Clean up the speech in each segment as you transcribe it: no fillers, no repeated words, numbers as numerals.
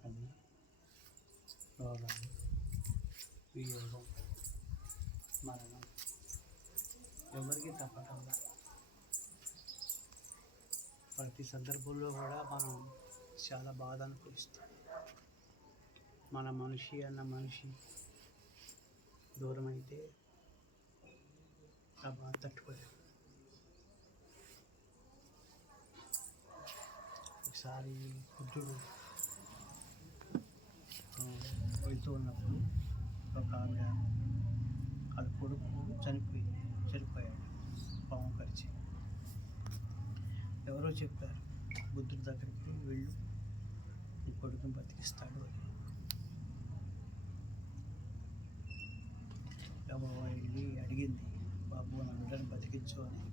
ఆకలి, రోగాలు, వియోగం, మరణం ఎవరికి తప్పకుండా ప్రతి సందర్భంలో కూడా మనం చాలా బాధ అనుభవిస్తాం. మన మనిషి అన్న మనిషి దూరం అయితే ఆ బాధ తట్టుకోలేము. ఒకసారి బుద్ధుడు వెళ్తూ ఉన్నప్పుడు ఒక ఆవిడ వాళ్ళ కొడుకు చనిపోయాడు పాము కరిచి. ఎవరో చెప్పారు బుద్ధుడి దగ్గరికి వెళ్ళు, నీ కొడుకుని బతికిస్తాడు అని. వెళ్ళి అడిగింది, బాబు నా బిడ్డను బతికించు అని.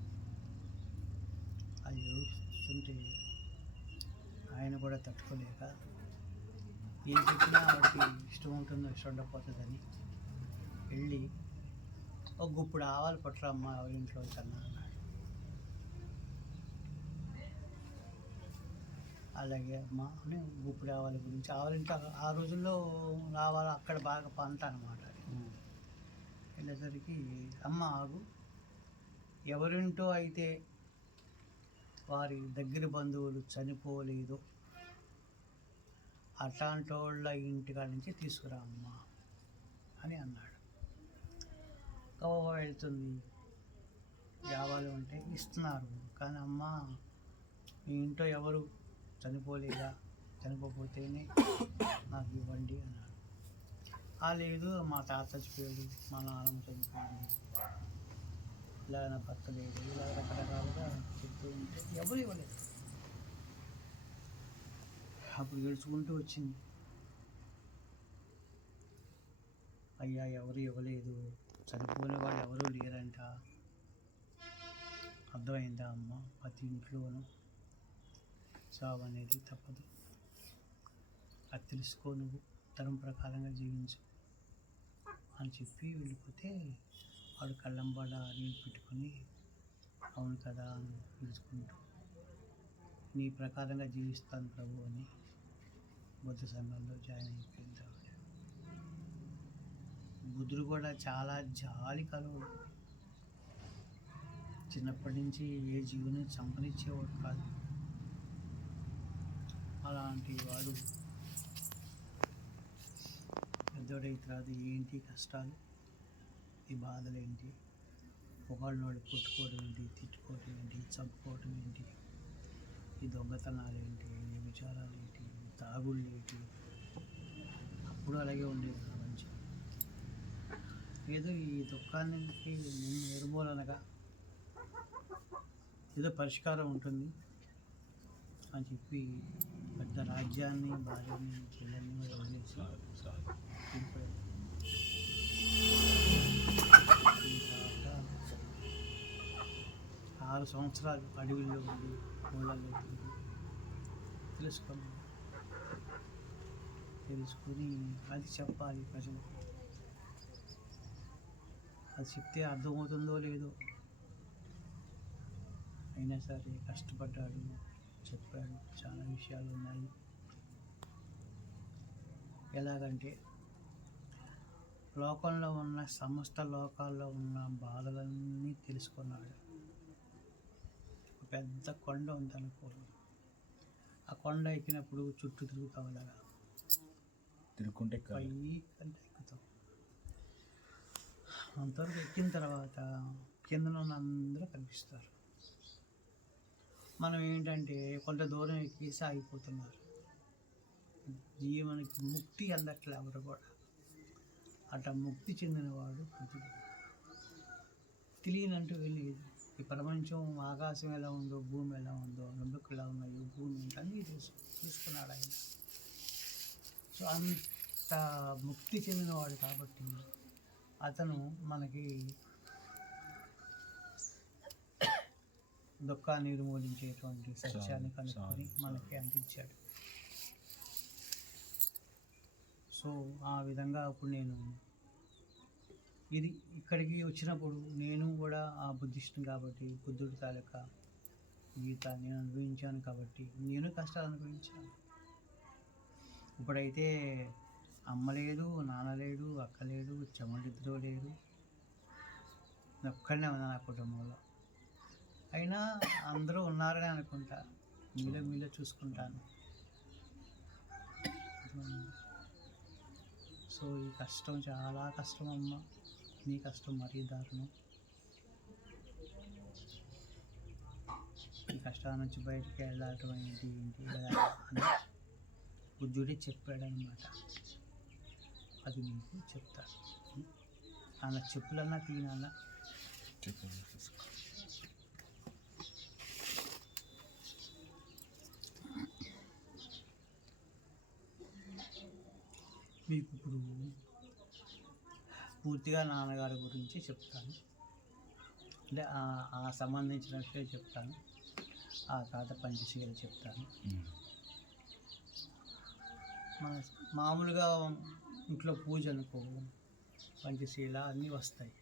అది చూస్తుంటే ఆయన కూడా తట్టుకోలేక ఏం చెప్పినా వాడికి ఇష్టం ఉంటుందో ఇష్టం ఉండకపోతుందని వెళ్ళి ఒక గుప్పుడు ఆవాలు పట్టరమ్మా ఇంట్లో కన్నా అన్నాడు. అలాగే అమ్మ అని గుప్పుడు ఆవాల గురించి, ఆవాలింట్లో ఆ రోజుల్లో ఆవాలు అక్కడ బాగా పంట అనమాట. వెళ్ళేసరికి అమ్మ ఆగు, ఎవరింటో అయితే వారి దగ్గర బంధువులు చనిపోలేదు అట్లాంటి వాళ్ళ ఇంటికాడ నుంచి తీసుకురా అమ్మ అని అన్నాడు. కవ్వ వెళ్తుంది, ఆవాలు ఉంటే ఇస్తున్నారు, కానీ అమ్మ మీ ఇంట్లో ఎవరు చనిపోలేదా, చనిపోతేనే నాకు ఇవ్వండి అన్నాడు. లేదు మా తాత చచ్చిపోయాడు, మా నాన్నమ్మ చనిపోయాడు, ఇలా నా భర్త లేదు, ఇలా రకరకాలుగా చెప్తూ ఉంటే ఎవరు ఇవ్వలేదు. అప్పుడు ఏడ్చుకుంటూ వచ్చింది, అయ్యా ఎవరు ఇవ్వలేదు, చనిపోయిన వాళ్ళు ఎవరూ లేరంట. అర్థమైందా అమ్మ, ప్రతి ఇంట్లోనూ చావు అనేది తప్పదు, అది తెలుసుకో, నువ్వు తరం ప్రకారంగా జీవించు అని చెప్పి వెళ్ళిపోతే వాడు కళ్ళంబడ నీళ్ళు పెట్టుకొని అవును కదా అని పిలుచుకుంటూ నీ ప్రకారంగా జీవిస్తాను ప్రభు అని బుద్ధ సంఘంలో జాయిన్ అయిపోయింది ఆవిడ. బుద్ధుడు కూడా చాలా జాలి కలవాడు. చిన్నప్పటి నుంచి ఏ జీవుని చంపనిచ్చేవాడు కాదు. అలాంటి వాడు పెద్దోడైన తర్వాత ఏంటి కష్టాలు, ఈ బాధలు ఏంటి, ఒకళ్ళనోడు కొట్టుకోవడం ఏంటి, తిట్టుకోవడం ఏంటి, చంపుకోవడం ఏంటి, ఈ దొంగతనాలు ఏంటి, ఈ విచారాలు ఏంటి, తాగుళ్ళు ఏంటి. అప్పుడు అలాగే ఉండేది ప్రపంచం. ఏదో ఈ దుఃఖానికి నిర్మూలనగా ఏదో పరిష్కారం ఉంటుంది అని చెప్పి పెద్ద రాజ్యాన్ని, భార్యని, చెల్లెల్ని వదిలేసి 6 సంవత్సరాలు అడవిలో ఉండి ఊళ్ళల్లో తిరిగి తెలుసుకొని అది చెప్పాలి ప్రజలు. అది చెప్తే అర్థమవుతుందో లేదో, అయినా సరే కష్టపడ్డాడు, చెప్పాడు. చాలా విషయాలు ఉన్నాయి. ఎలాగంటే లోకంలో ఉన్న సమస్త లోకాల్లో ఉన్న బాధలన్నీ తెలుసుకున్నాడు. పెద్ద కొండ ఉంది అనుకోడు, ఆ కొండ ఎక్కినప్పుడు చుట్టూ తిరుగుతాం, అలాగా తిరుగుకుంటే పైకి ఎక్కుతాం. అంతవరకు ఎక్కిన తర్వాత కింద ఉన్న అందరూ కనిపిస్తారు. మనం ఏంటంటే కొంత దూరం ఎక్కేసి ఆగిపోతున్నారు. జీవనికి ముక్తి అందట్లే ఎవరు కూడా. అట్లా ముక్తి చెందినవాడు బుద్ధుడు. తెలియనంటూ వెళ్ళేది. ఈ ప్రపంచం ఆకాశం ఎలా ఉందో, భూమి ఎలా ఉందో, నమ్మకం ఎలా ఉన్నాయో, భూమి అన్నీ తీసుకున్నాడు ఆయన. సో అంత ముక్తి చెందినవాడు కాబట్టి అతను మనకి దుఃఖాన్ని నిర్మూలించేటువంటి సత్యాన్ని కనుక్కొని మనకి అందించాడు. సో ఆ విధంగా అప్పుడు నేను ఇక్కడికి వచ్చినప్పుడు నేను కూడా ఆ బుద్ధిస్టుని కాబట్టి బుద్ధుడి తాలూకా గీత నేను అనుభవించాను కాబట్టి నేను కష్టాలు అనుభవించాను. ఇప్పుడైతే అమ్మ లేదు, నాన్న లేడు, అక్క లేడు, చెమలిద్దరూ లేరు. నేను ఒక్కడనే ఉన్నా నా కుటుంబంలో. అయినా అందరూ ఉన్నారని అనుకుంటా. మీలో చూసుకుంటాను. సో ఈ కష్టం చాలా కష్టం అమ్మ. నీ కష్టం మరీ దారుణం. ఈ కష్టాల నుంచి బయటికి వెళ్ళటం ఏంటి ఎలా అని బుద్ధుడే చెప్పాడనమాట. అది మీకు చెప్తాను. అన్న చెప్పులన్నా తినాలా. మీకు ఇప్పుడు పూర్తిగా నాన్నగారి గురించి చెప్తాను. అంటే ఆ సంబంధించిన విషయాలు చెప్తాను. ఆ తాత పంచశీలు చెప్తాను. మామూలుగా ఇంట్లో పూజ అనుకో పంచశీల అన్నీ వస్తాయి.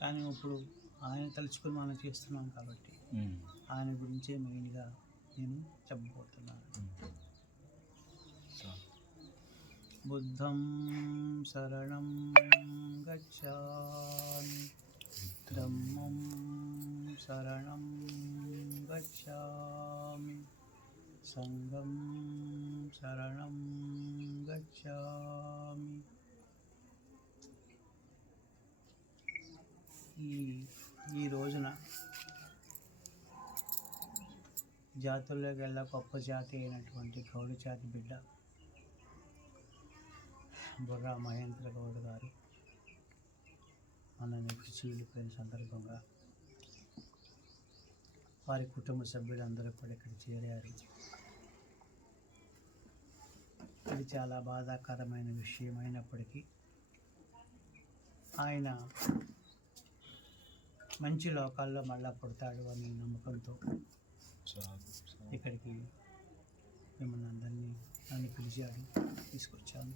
కానీ ఇప్పుడు ఆయన తలుచుకొని మనం చేస్తున్నాం కాబట్టి ఆయన గురించే మెయిన్గా నేను చెప్పబోతున్నాను. బుద్ధం శరణం గచ్ఛామి, ధమ్మం శరణం గచ్ఛామి, సంఘం శరణం గచ్ఛామి. ఈ రోజున జాతుల్లోకి వెళ్ళా గొప్ప జాతి అయినటువంటి గౌడ జాతి బిడ్డ బుర్రా మహేంద్ర గౌడ్ గారు మన విడిచి వెళ్ళిపోయిన సందర్భంగా వారి కుటుంబ సభ్యులందరూ కూడా ఇక్కడ చేరారు. ఇది చాలా బాధాకరమైన విషయం అయినప్పటికీ ఆయన మంచి లోకాల్లో మళ్ళా పుడతాడు అని నమ్మకంతో ఇక్కడికి మిమ్మల్ని అందరినీ నన్ను పిలిచాడు, తీసుకొచ్చాను.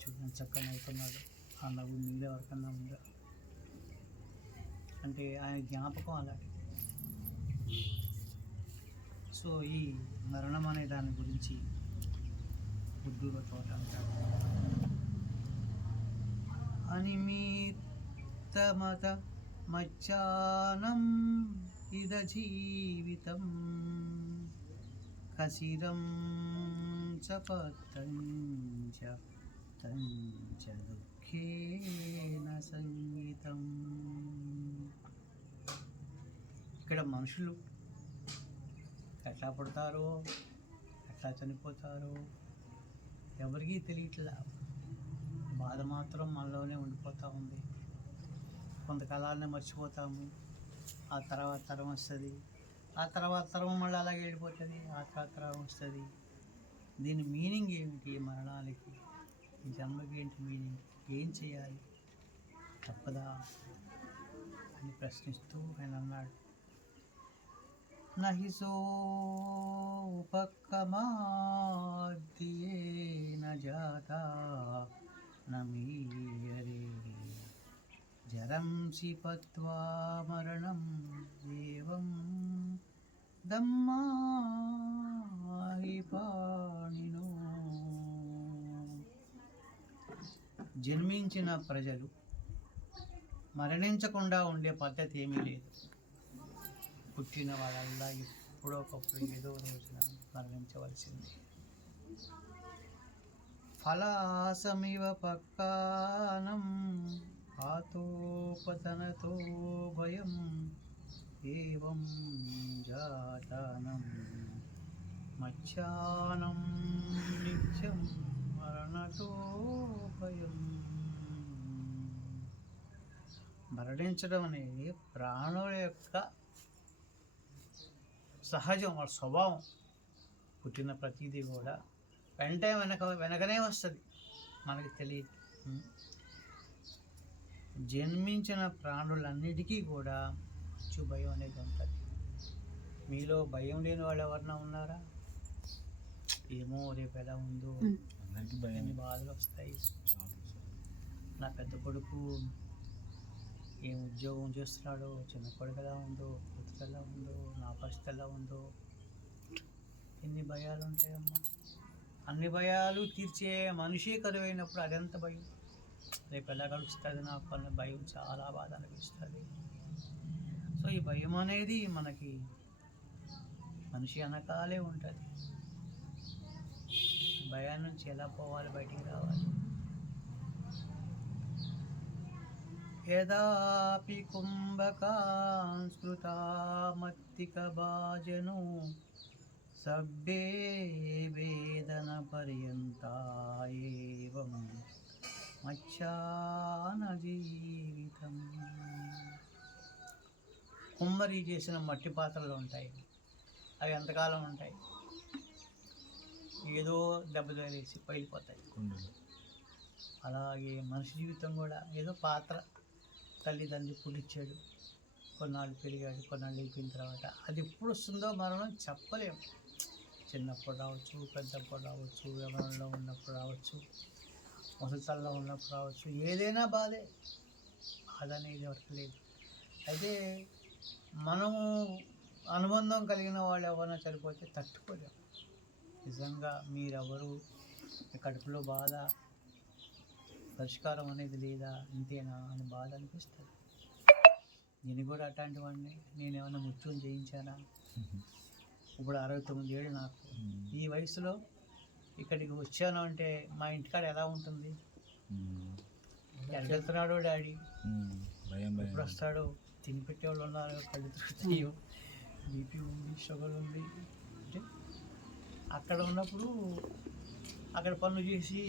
చూడండి చక్కగా అవుతున్నాడు. ఆ నవ్వు మీలో ఎవరికన్నా ఉందా అంటే ఆయన జ్ఞాపకం అలాంటిది. సో ఈ మరణం అనే దాని గురించి ఉర్దూలో చోట అంటాడు, అనిమిత్తమత మచ్చానం ఇద జీవితం కసిరం చపతంచ తంచ దుఃఖేన సంగీతం. ఇక్కడ మనుషులు ఎట్లా పుడతారో ఎట్లా చనిపోతారో ఎవరికీ తెలియట్లా. బాధ మాత్రం మనలోనే ఉండిపోతూ ఉంది. కొంతకాలాన్ని మర్చిపోతాము, ఆ తర్వాత తరం వస్తుంది, ఆ తర్వాత తరం మళ్ళీ అలాగే వెళ్ళిపోతుంది, ఆ తర్వాత తరం వస్తుంది. దీని మీనింగ్ ఏమిటి? మరణాలకి ఈ జన్మకి ఏంటి మీనింగ్? ఏం చేయాలి? తప్పదా అని ప్రశ్నిస్తూ ఆయన అన్నాడు, నహి సో ఉపక్కమాద్యేన జాతా నమీయరే జరంసి పత్వా మరణం ఏవం దమ్మాహి పాణినో. జన్మించిన ప్రజలు మరణించకుండా ఉండే పద్ధతి ఏమీ లేదు. పుట్టిన వాళ్ళల్లా ఎప్పుడో ఒకప్పుడు ఏదో రోజున మరణించవలసింది. ఫలాసమివ పక్కానం ఆతోపతనతో భయం ఏవం జాతానం మచ్చానం నిత్యం మరణతో భయం. మరణించడం అనేది ప్రాణుల యొక్క సహజం, వాళ్ళ స్వభావం. పుట్టిన ప్రతిదీ కూడా వెనకనే వస్తుంది, మనకి తెలియదు. జన్మించిన ప్రాణులన్నిటికీ కూడా మృత్యు భయం అనేది ఉంటుంది. మీలో భయం లేని వాళ్ళు ఎవరన్నా ఉన్నారా? ఏమో రేపు ఎలా ఉందో, ఎన్ని బాధలు వస్తాయి. నా పెద్ద కొడుకు ఏం ఉద్యోగం చేస్తున్నాడో, చిన్న కొడుకు ఎలా ఉందో, కూతురు ఎలా ఉందో, నా పరిస్థితి ఎలా ఉందో, ఎన్ని భయాలు ఉంటాయమ్మా. అన్ని భయాలు తీర్చే మనిషి కరువైనప్పుడు అదెంత భయం. రేపు ఎలా గడుస్తుంది నాకు అన్న భయం చాలా బాధ అనిపిస్తుంది. సో ఈ భయం అనేది మనకి మనిషి అనకాలే ఉంటుంది. భయం నుంచి ఎలా పోవాలి, బయటికి రావాలి. యదాపి కుంభకాంస్కృతా మత్తిక భాజను సబ్బే వేదన పర్యంతా ఏవం మచ్చాన జీవితం. కుమ్మరి చేసిన మట్టి పాత్రలు ఉంటాయి, అవి ఎంతకాలం ఉంటాయి? ఏదో దెబ్బ తగిలేసి పగిలిపోతాయి. అలాగే మనిషి జీవితం కూడా ఏదో పాత్ర, తల్లిదండ్రి పుట్టించాడు, కొన్నాళ్ళు పెరిగాడు, కొన్నాళ్ళు అయిపోయిన తర్వాత అది ఎప్పుడు వస్తుందో మరణం చెప్పలేము. చిన్నప్పుడు రావచ్చు, పెద్దప్పుడు రావచ్చు, యవ్వనంలో ఉన్నప్పుడు రావచ్చు, ముసలితల్లో ఉన్నప్పుడు రావచ్చు, ఏదైనా బాధే. బాధ అనేది ఎవరికి లేదు. అయితే మనము అనుబంధం కలిగిన వాళ్ళు ఎవరైనా చనిపోతే తట్టుకోలేము. నిజంగా మీరెవరు, మీ కడుపులో బాధ, పరిష్కారం అనేది లేదా, ఇంతేనా అని బాధ అనిపిస్తుంది. నేను కూడా అట్లాంటి వాడిని. నేనేమన్నా మృత్యుం జయించానా? ఇప్పుడు 69 ఏళ్ళు నాకు. ఈ వయసులో ఇక్కడికి వచ్చాను అంటే మా ఇంటికాడ ఎలా ఉంటుంది? ఎక్కడికెళ్తున్నాడో డాడీ, ఎప్పుడు వస్తాడో, తిని పెట్టేవాళ్ళు ఉన్నారు, కళ్ళు తిరుగుతాయో, బీపీ ఉంది, షుగర్ ఉంది అంటే అక్కడ ఉన్నప్పుడు అక్కడ పనులు చేసి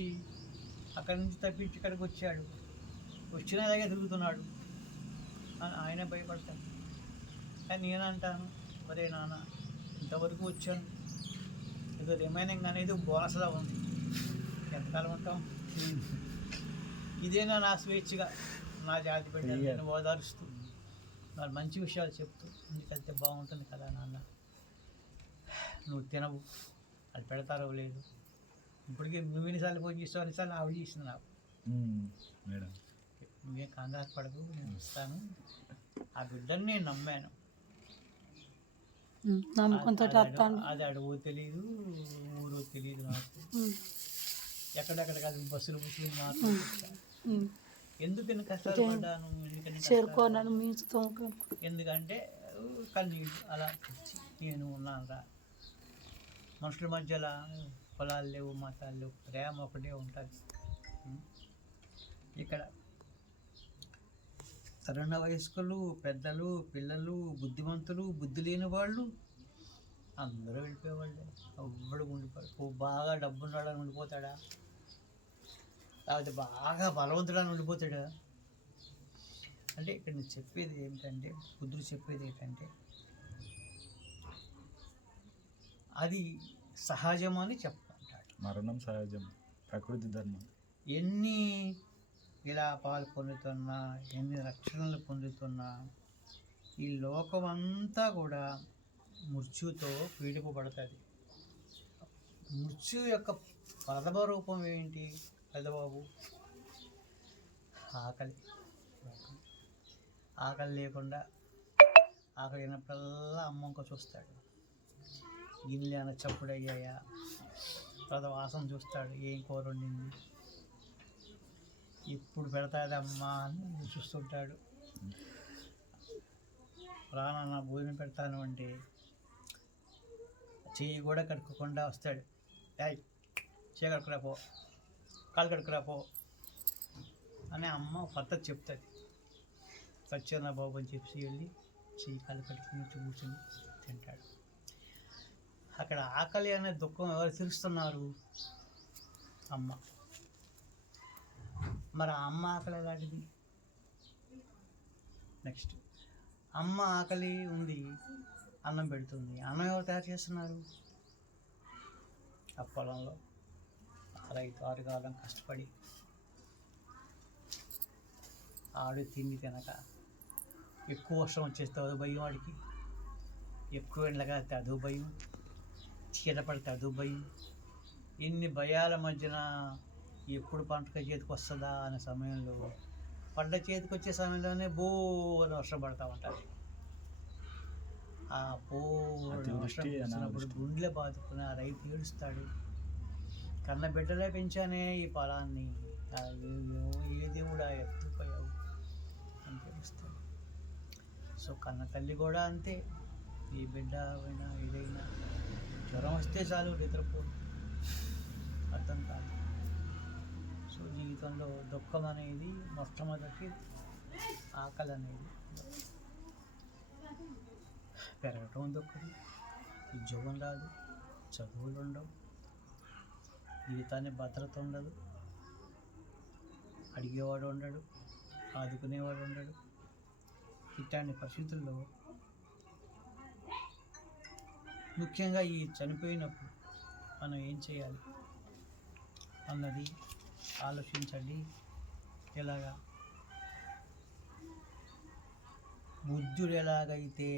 అక్కడి నుంచి తప్పించి ఇక్కడికి వచ్చాడు, వచ్చిన అలాగే తిరుగుతున్నాడు అని ఆయన భయపడతాడు. కానీ నేను అంటాను, ఒరే నాన్న ఇంతవరకు వచ్చాను, ఏదో రిమైనింగ్ అనేది బోనస్లా ఉంది, ఎంతకాలం ఉంటాం? ఇదేనా నా స్వేచ్ఛగా నా జాతి బిడ్డలు నేను ఓదారుస్తూ వాళ్ళు మంచి విషయాలు చెప్తూ ఇంటికెళ్తే బాగుంటుంది కదా నాన్న, నువ్వు తినవు, అది పెడతారో లేదు. ఇప్పటికీ నువ్వు ఎన్నిసార్లు ఫోన్ చేస్తావు, అన్నిసార్లు ఆవిడ చేసింది నాకు. నువ్వేం కంగారు పడదు, నేను ఇస్తాను. ఆ బిడ్డని నేను నమ్మాను. అది అడవో తెలియదు, ఊరో తెలియదు నాకు. ఎక్కడెక్కడ కాదు బస్సులు మాత్రం. ఎందుకని కష్టాలు పడ్డాను, ఎందుకంటే కన్నీళ్ళు అలా నేను ఉన్నాను రా. మనుషుల మధ్యలో పొలాలు లేవు, మతాలు లేవు, ప్రేమ ఒకటే ఉంటుంది. ఇక్కడ తరుణ వయస్కులు, పెద్దలు, పిల్లలు, బుద్ధిమంతులు, బుద్ధి లేని వాళ్ళు అందరూ వెళ్ళిపోయేవాళ్ళే. ఎవ్వడు ఉండిపోయాడు. బాగా డబ్బు ఉన్నాడని ఉండిపోతాడా, లేకపోతే బాగా బలవంతుడని ఉండిపోతాడా? అంటే ఇక్కడ నేను చెప్పేది ఏంటంటే, బుద్ధుడు చెప్పేది ఏంటంటే అది సహజం అని చెప్తుంటాడు. మరణం సహజం, ప్రకృతి ధర్మం. ఎన్ని విలాపాలు పొందుతున్నా, ఎన్ని రక్షణలు పొందుతున్నా, ఈ లోకం అంతా కూడా మృత్యుతో పీడింపబడుతుంది. మృత్యు యొక్క ప్రథమ రూపం ఏంటి పెద్దబాబు? ఆకలి. ఆకలి లేకుండా ఆకలి అయినప్పుడల్లా అమ్మంక చూస్తాడు. గిన్నెలు ఏమైనా చప్పుడు అయ్యాయా, తర్వాత వాసన చూస్తాడు, ఏం కూర వండింది, ఇప్పుడు పెడతాదమ్మా అని చూస్తుంటాడు. రానన్న భోజనం పెడతాను అంటే చెయ్యి కూడా కడుక్కోకుండా వస్తాడు. చెయ్యి కడుక్కురా పో, కాళ్ళు కడుక్కురా పో అని అమ్మ పద్ధతి చెప్తుంది. వచ్చానా బాబు అని చెప్పి వెళ్ళి చెయ్యి కాళ్ళు కడుక్కుని కూర్చొని తింటాడు. అక్కడ ఆకలి అనే దుఃఖం ఎవరు తీరుస్తున్నారు? అమ్మ. మరి ఆ అమ్మ ఆకలి ఎలాంటిది? నెక్స్ట్ అమ్మ ఆకలి ఉంది, అన్నం పెడుతుంది. అన్నం ఎవరు తయారు చేస్తున్నారు? ఆ పొలంలో రైతు ఆరుగాలం కష్టపడి ఆడు తిండి తినక, ఎక్కువ వర్షం వచ్చేస్తే అదో భయం వాడికి, ఎక్కువ ఎండగా అదో భయం, చీడ పడితే అదో భయం. ఇన్ని భయాల మధ్యన ఎప్పుడు పంట చేతికి వస్తుందా అనే సమయంలో, పంట చేతికి వచ్చే సమయంలోనే బోర్ వర్షం పడతా ఉంటుంది. ఆ బోర్ వర్షం వచ్చినప్పుడు గుండెలు బాదుకుని ఆ రైతు ఏడుస్తాడు. కన్న బిడ్డలే పెంచానే ఈ పొలాన్ని, ఏ దేవుడా ఎత్తుపోయావు అని తెలుస్తాడు. సో కన్న తల్లి కూడా అంతే. ఈ బిడ్డ అయినా ఏదైనా జ్వరం వస్తే చాలు నిద్రపోదు, అర్థం కాదు. సో జీవితంలో దుఃఖం అనేది మొట్టమొదటి, ఆకలి అనేది పెరగటం దుఃఖం, ఉద్యోగం రాదు, చదువులు ఉండవు, జీవితాన్ని భద్రత ఉండదు, అడిగేవాడు ఉండడు, ఆదుకునేవాడు ఉండడు. ఇట్లాంటి పరిస్థితుల్లో ముఖ్యంగా ఈ చనిపోయినప్పుడు మనం ఏం చేయాలి అన్నది ఆలోచించండి. ఎలాగా బుద్ధుడు ఎలాగైతే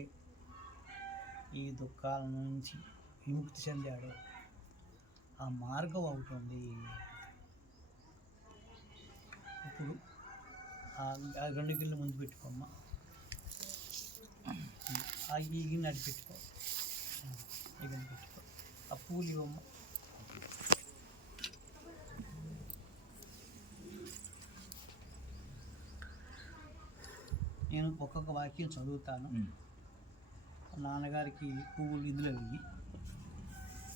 ఈ దుఃఖాల నుంచి విముక్తి చెందాడో ఆ మార్గం అవుతుంది. ఇప్పుడు ఆ 2 గిన్నెలు ముందు పెట్టుకోమ్మా, ఈ గిన్నె అటు పెట్టుకో, ఈ గిన్నె పెట్టుకో, ఆ పూలు ఇవ్వమ్మ. నేను ఒక్కొక్క వాక్యం చదువుతాను. నాన్నగారికి పువ్వులు ఇందులో వెయ్యి,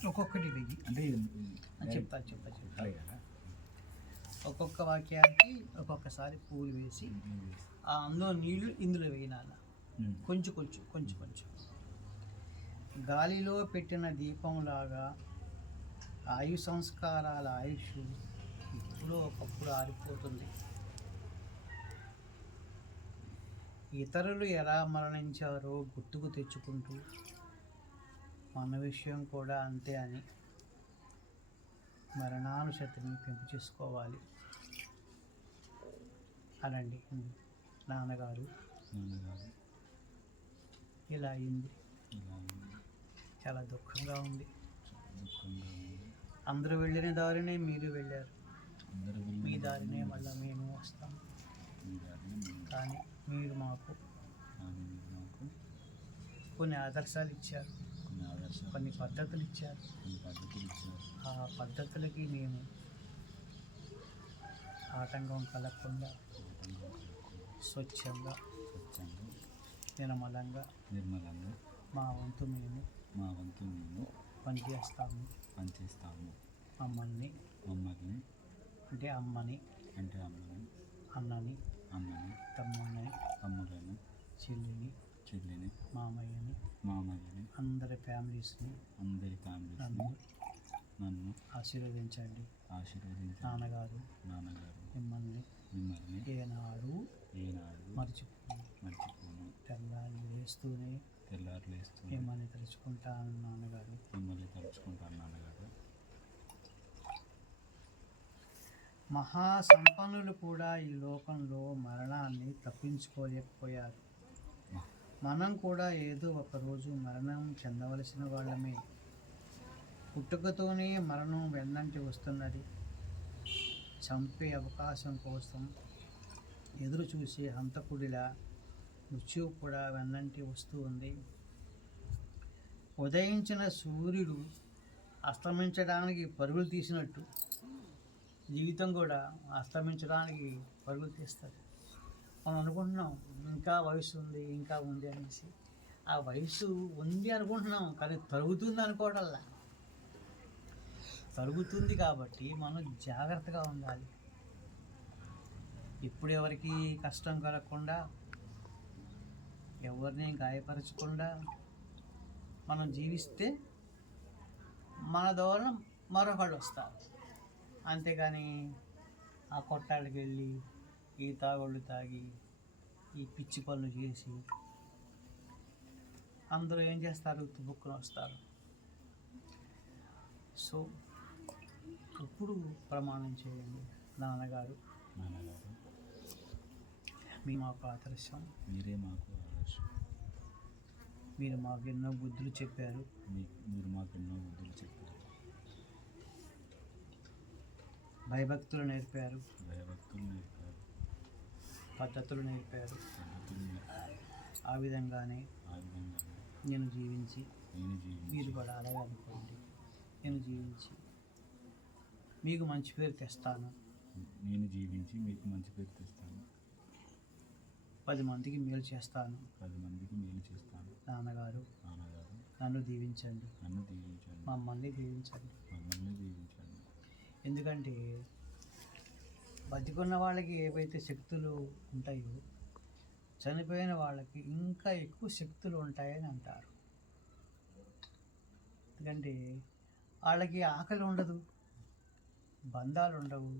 ఒక్కొక్కటి వెయ్యి అంటే చెప్తా. ఒక్కొక్క వాక్యానికి ఒక్కొక్కసారి పువ్వులు వేసి అందులో నీళ్లు ఇందులో వేయినాల, కొంచెం కొంచెం కొంచెం కొంచెం. గాలిలో పెట్టిన దీపంలాగా ఆయు సంస్కారాల ఆయుష్ ఇప్పుడు ఒకప్పుడు ఆరిపోతుంది. ఇతరులు ఎలా మరణించారో గుర్తుకు తెచ్చుకుంటూ మన విషయం కూడా అంతే అని మరణానుశతిని పెంపు చేసుకోవాలి అనండి. నాన్నగారు ఇలా అయింది, చాలా దుఃఖంగా ఉంది. అందరూ వెళ్ళిన దారినే మీరు వెళ్ళారు, మీ దారినే మళ్ళీ మేము వస్తాం. కానీ మీరు మాకు కొన్ని ఆదర్శాలు ఇచ్చారు, కొన్ని పద్ధతులు ఇచ్చారు. ఆ పద్ధతులకి మేము ఆటంకం కలగకుండా స్వచ్ఛంగా నిర్మలంగా మా వంతు మేము పనిచేస్తాము. మమ్మల్ని అంటే అమ్మని, అన్నని, తమ్ముళ్ళని, చెల్లిని, మామయ్యని, అందరి ఫ్యామిలీస్ని నన్ను ఆశీర్వదించండి. నాన్నగారు మిమ్మల్ని ఏనాడు మర్చిపోను. తెల్లారి లేస్తూనే మిమ్మల్ని తలుచుకుంటాను నాన్నగారు. మహాసంపన్నులు కూడా ఈ లోకంలో మరణాన్ని తప్పించుకోలేకపోయారు. మనం కూడా ఏదో ఒకరోజు మరణం చెందవలసిన వాళ్ళమే. పుట్టుకతోనే మరణం వెన్నంటి వస్తున్నది. చంపే అవకాశం కోసం ఎదురు చూసే హంతకుడిలా మృత్యువు కూడా వెన్నంటి వస్తూ ఉంది. ఉదయించిన సూర్యుడు అస్తమించడానికి పరుగులు తీసినట్టు జీవితం కూడా అస్తమించడానికి పరుగులు తీస్తుంది. మనం అనుకుంటున్నాం ఇంకా వయసు ఉంది, ఇంకా ఉంది అనేసి. ఆ వయసు ఉంది అనుకుంటున్నాం, కానీ తరుగుతుంది అనుకోవటల్లా. తరుగుతుంది కాబట్టి మనం జాగ్రత్తగా ఉండాలి. ఇప్పుడు ఎవరికి కష్టం కలగకుండా, ఎవరిని గాయపరచకుండా మనం జీవిస్తే మన ద్వారా మరొకళ్ళు వస్తారు. అంతేగాని ఆ కొట్టాళ్ళకి వెళ్ళి ఈ తాగొళ్ళు తాగి ఈ పిచ్చి పనులు చేసి అందరూ ఏం చేస్తారు, తుబుక్కున వస్తారు. సో ఇప్పుడు ప్రమాణం చేయండి. నాన్నగారు మీ మాకు ఆదర్శం, మీరు మాకు ఎన్నో బుద్ధులు చెప్పారు. భయభక్తులు నేర్పారు, పద్ధతులు నేర్పారు. ఆ విధంగానే నేను జీవించి మీరు కూడా అలాగే అనుకోండి. నేను జీవించి మీకు మంచి పేరు తెస్తాను, నేను జీవించి మీకు మంచి పేరు తెస్తాను, 10 మందికి మేలు చేస్తాను. 10 మందికి మేలు చేస్తాను. నాన్నగారు నాన్నగారు నన్ను దీవించండి, నన్ను దీవించండి, మమ్మల్ని దీవించండి. మమ్మల్ని దీవించండి. ఎందుకంటే బతికున్న వాళ్ళకి ఏవైతే శక్తులు ఉంటాయో చనిపోయిన వాళ్ళకి ఇంకా ఎక్కువ శక్తులు ఉంటాయని అంటారు. ఎందుకంటే వాళ్ళకి ఆకలి ఉండదు, బంధాలు ఉండవు,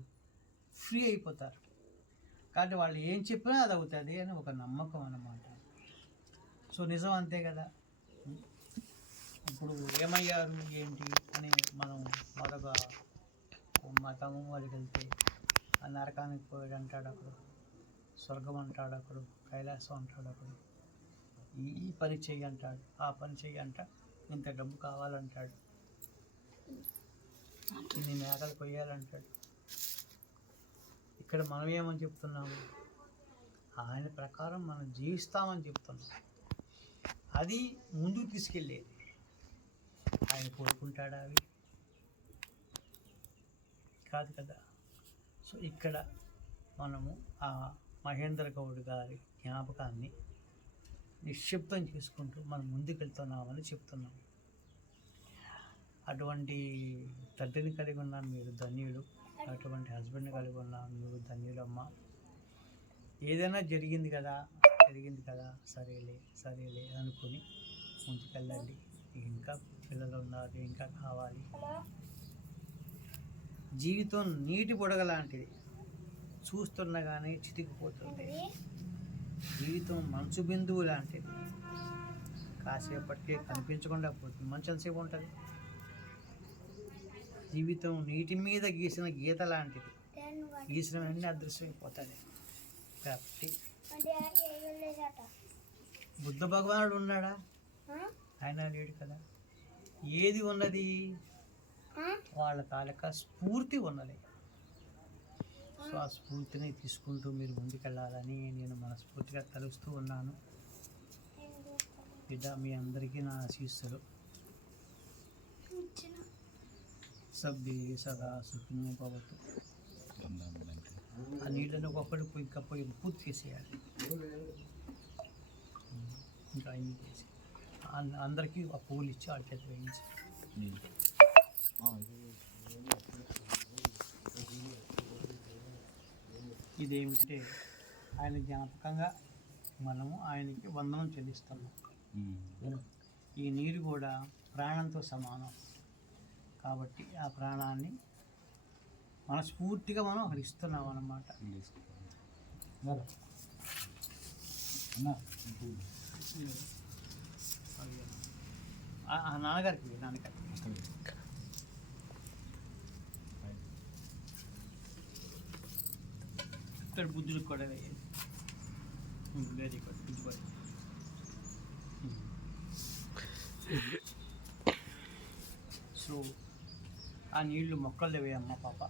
ఫ్రీ అయిపోతారు. కాబట్టి వాళ్ళు ఏం చెప్పినా అది అవుతుంది అని ఒక నమ్మకం అన్నమాట. సో నిజం అంతే కదా. ఇప్పుడు ఏమయ్యారు ఏంటి అని మనం మరొక మతము వాళ్ళకి వెళ్తే ఆ నరకానికి పోయాడు అంటాడు అప్పుడు, స్వర్గం అంటాడు అప్పుడు, కైలాసం అంటాడు అప్పుడు, ఈ పని చెయ్యి అంటాడు, ఆ పని చెయ్యి అంట, ఇంత డబ్బు కావాలంటాడు, ఇన్ని మేకలు కొయ్యాలంటాడు. ఇక్కడ మనం ఏమని చెప్తున్నాము? ఆయన ప్రకారం మనం జీవిస్తామని చెప్తున్నాం. అది ముందుకు తీసుకెళ్ళేది. ఆయన కోరుకుంటాడా? అవి కాదు కదా. సో ఇక్కడ మనము ఆ మహేంద్ర గౌడ్ గారి జ్ఞాపకాన్ని నిక్షిప్తం చేసుకుంటూ మనం ముందుకెళ్తున్నామని చెప్తున్నాం. అటువంటి తండ్రిని కలిగి ఉన్న మీరు ధన్యులు, అటువంటి హస్బెండ్ని కలిగి ఉన్న మీరు ధన్యులమ్మ. ఏదైనా జరిగింది కదా సరేలే అనుకుని ముందుకెళ్ళండి. ఇంకా పిల్లలు ఉన్నారు, ఇంకా కావాలి. జీవితం నీటి బుడగ లాంటిది, చూస్తుండగానే చితికిపోతుంది. జీవితం మంచు బిందువు లాంటిది, కాసేపటికే కనిపించకుండా పోతుంది. మంచు ఎంతసేపు ఉంటుంది? జీవితం నీటి మీద గీసిన గీత లాంటిది, గీసిన వెంటనే అదృశ్యమైపోతుంది. కాబట్టి బుద్ధ భగవానుడు ఉన్నాడా? ఆయన లేడు కదా. ఏది ఉన్నది? వాళ్ళ తాలూకా స్ఫూర్తి ఉన్నది. సో ఆ స్ఫూర్తిని తీసుకుంటూ మీరు ముందుకెళ్ళాలని నేను మనస్ఫూర్తిగా తలుస్తూ ఉన్నాను. బిడ్డ, మీ అందరికీ నా ఆశీస్సులు. సభ్యే సదా సుఖినో భవతు. ఆ నీళ్ళని ఒక్కొక్కటి పోయి పూర్తి చేసేయాలి. ఇంకా అన్ని చేసి అందరికీ ఆ పువ్వులు ఇచ్చి వాళ్ళ చేతి వేయించి. ఇదేమిటంటే ఆయన జ్ఞాపకంగా మనము ఆయనకి వందనం చెల్లిస్తున్నాం. ఈ నీరు కూడా ప్రాణంతో సమానం కాబట్టి ఆ ప్రాణాన్ని మనస్ఫూర్తిగా మనం హరిస్తున్నాం అన్నమాట. నాన్నగారికి ఇక్కడ బుద్ధుడికి కూడా వేయాలి. Very good, good boy. So ఆ నీళ్లు మొక్కల్లో వేయమ్మ పాప.